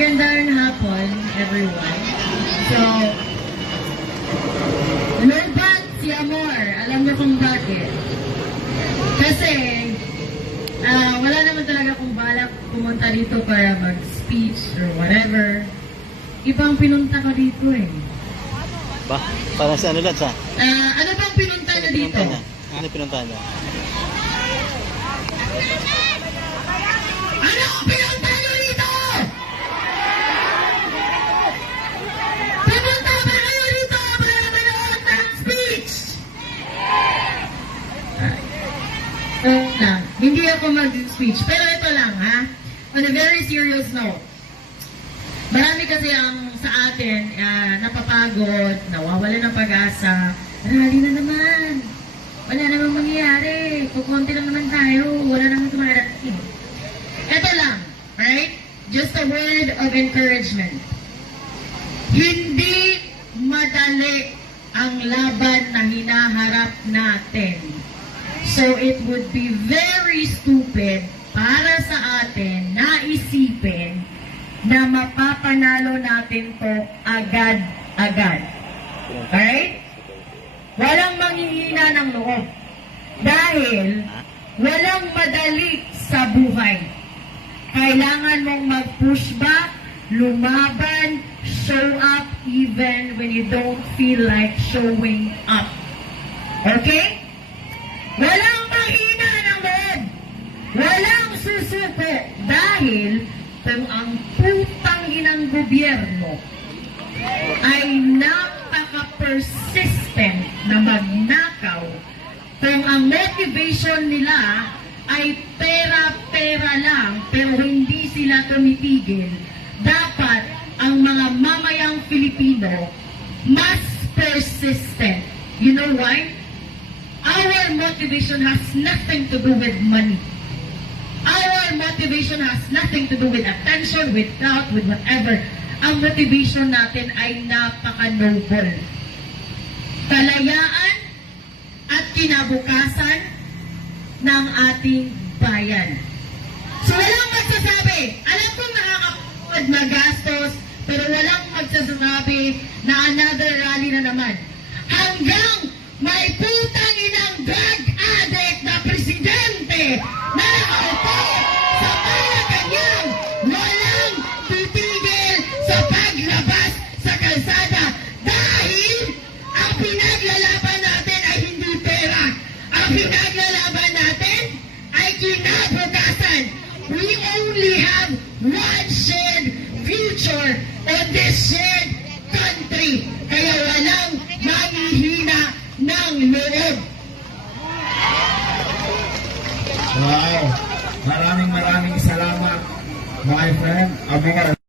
Magandang hapon, everyone. So, lobat si Amor. Alam niyo kung bakit? Kasi, wala naman talaga kung balak pumunta dito para mag-speech or whatever. Ibang pinunta ko dito eh. Ba? Parang sa ano lang sa? Ano bang pinunta niyo dito? Ano pinunta niya? Ano ang pinunta niyo dito? Pumunta ba kayo dito para manood ng speech? Hindi ako mag-speech. Pero ito lang ha. On a very serious note. Marami kasi ang sa atin napapagod, nawawala ng pag-asa. Rally na naman. Wala namang mangyayari. Kukunti lang naman tayo. Wala namang tumarating. Ito lang. Right? Just a word of encouragement. Hindi madali ang laban na hinaharap natin. So it would be very stupid para sa atin na isipin na mapapanalo natin to agad-agad. Alright? Walang manghihina ng loob. Dahil walang madali sa buhay. Kailangan mong mag-push back, lumaban, show up even when you don't feel like showing up. Okay? Walang mahina ng loob. Walang susuko. Dahil kung ang putang inang gobyerno ay napaka-persistent na magnakaw, kung ang motivation nila ay pera-pera lang pero hindi sila tumitigil, dapat ang mga mamayang Filipino mas persistent. You know why? Our motivation has nothing to do with money. Our motivation has nothing to do with attention, with doubt, with whatever. Ang motivation natin ay napaka-noble. Kalayaan at kinabukasan ng ating bayan. So walang magsasabi, alam kong nakakapagod, magastos, pero walang magsasabi na another rally na naman. Hanggang may putang inang drug addict na presidente na nakaupo sa Malacanang, walang titigil sa paglabas sa kalsada dahil ang pinaglalaban natin ay hindi pera. Ang pinaglalaban natin ay kinabukasan. We only have one shared future on this shared country. Kaya walang manghihina ng loob. Wow! Maraming salamat, my friend Amor.